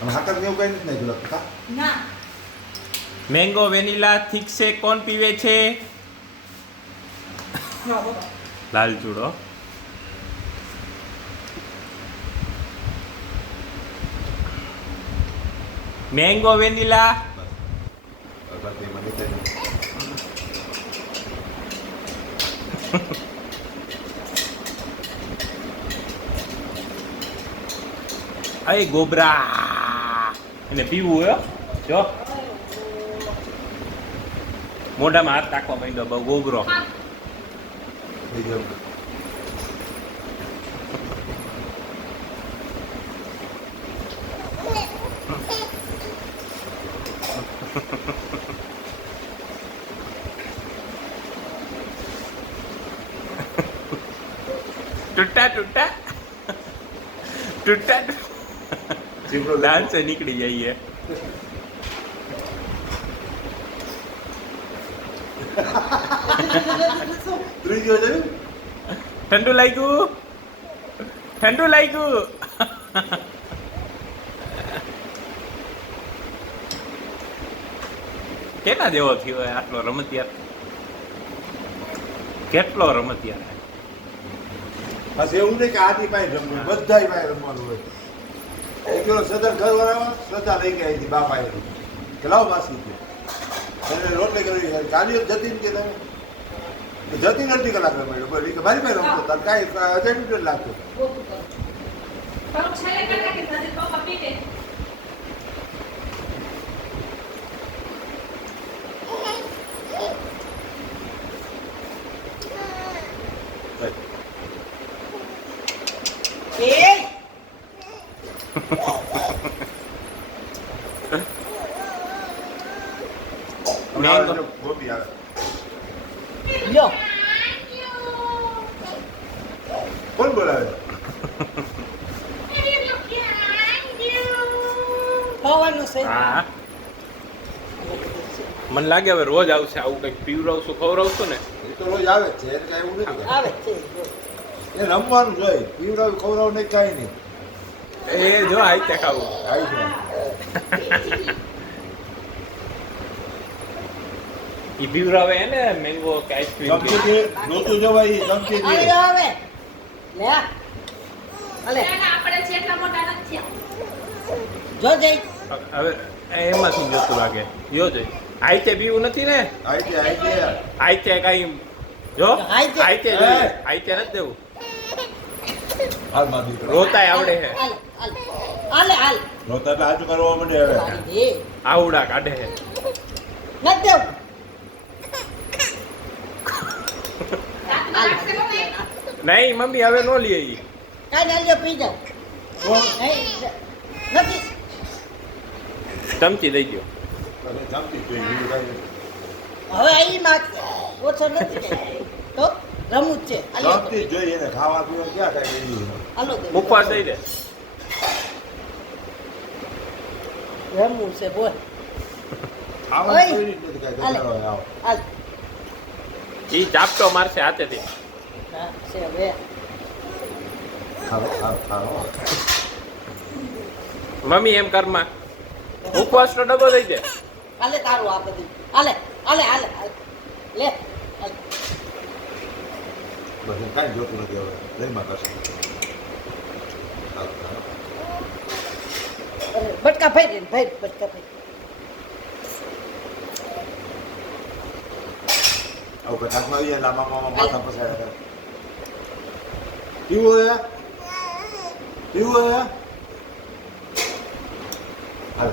અને હાકર ને એવું કઈ નથી નાખ્યું લખતા. ના મેંગો વેનીલા થીક શે કોણ પીવે છે? હા બાબા લાલ ચૂડો. Mango vanilla. બસ એમાં નીચે અય ગોબરા એને પીવું હો જો મોઢામાં હાથ નાખવા માંડ્યો બહુ ગોબરો. થઈ ગયું. ટૂટા ટૂટા ટૂટા ચીમડો ડાન્સ નીકળી જઈએ. ત્રીજો જોયું ઠંડુ લાગ્યું ઠંડુ લાગ્યું. કેટલા જેવો થયો હોય આટલો રમતિયાર? કેટલો રમતિયાર? બસ એવું નહીં કે આની પાસે રમવું બધાય પાસે રમવાનું હોય. એક કિલો સદર ઘર વાળા શ્રદ્ધા લઈ ગયા હતી બાપા એ કે લાવ માસી કે એને રોટલી કરી ગાડીઓ જતી ને કે તમે કે જતી અડધી કલાક રમાડ્યો બોલી કે મારી પાસે રમતો તાર કાંઈ અજાણ્યું લાગતું. ગોતું કર પણ છેલ્લે કરતા કે તારે પપ્પા પીટે એ મેંગો ગોપી આવે લ્યો કોણ બોલાવે પવાનું છે હા મને લાગે હવે રોજ આવશે આવું કંઈક પીવડાવશું ખવડાવશું ને. એ તો રોજ આવે જ છે એને કાંઈ એવું નથી આવે છે એ રમવાનું જોઈએ પીવડાવ ખવડાવ નહીં કાંઈ નહીં એ જો આઈ ખાવું. આવી છે ઈ પીવડાવે એને મેંગો કે આઈસ્ક્રીમ ચમચીથી નહોતું જવાય ચમચીથી આવે લે અલે આપણે છે એટલા મોટા નથી થયા. જો જઈ હવે એમાં શું જોતું લાગે યો જોઈ આઈતે પીવું નથી ને આવી છે આઈતે કઈ જો આઈતે. આઈતે જોઈએ આઈતે નથી દેવું. હાલ માં દીકરો રોતાય આવડે હે હાલ હાલ હાલે હાલ રોતા એટલે હાજુ કરવા માંડે હવે એ આવડા કાઢે હે. નત દેવ રાતમાં લાગશે મમ્મી. નહીં મમ્મી હવે નો લઈએ ઈ. કાઈ ના લ્યો પી જાવ નથી ચમચી દઈ ગયો. ચમચી જોઈએ બીજું કાંઈ હવે અહીં માગ ઓછો નથી તો રમું જ છે હાલો તો ચમચી જોઈએ એને ખાવા પીવા ક્યાં કાંઈ નહીં હાલો તો મુખવાસ દઈ દે. રમવું છે બોલ ખાવા ઓય. કોઈ નથી કાંઈ હાલે. ઘટાડો આવો હાલ ઈ ચાપટો મારશે હાથેથી. હા છે હવે ખાવો ખાવો મમ્મી એમ કરમાં મુખવાસ નો ડબ્બો દઈ દે. હાલે તારું આ બધું હાલે હાલે હાલે હાલે. લે હાલ. બસ એને કાંઈ જોતું નથી હવે લઈમાં કરશે હાલો, હાલો. અરે, બટકા ભાઈ રે ભાઈ બટકા ભાઈ આવું કંઈ હાથમાં આવી જાય લાંબા માથા પસાડ્યા કરે. પીવું હે પીવું હે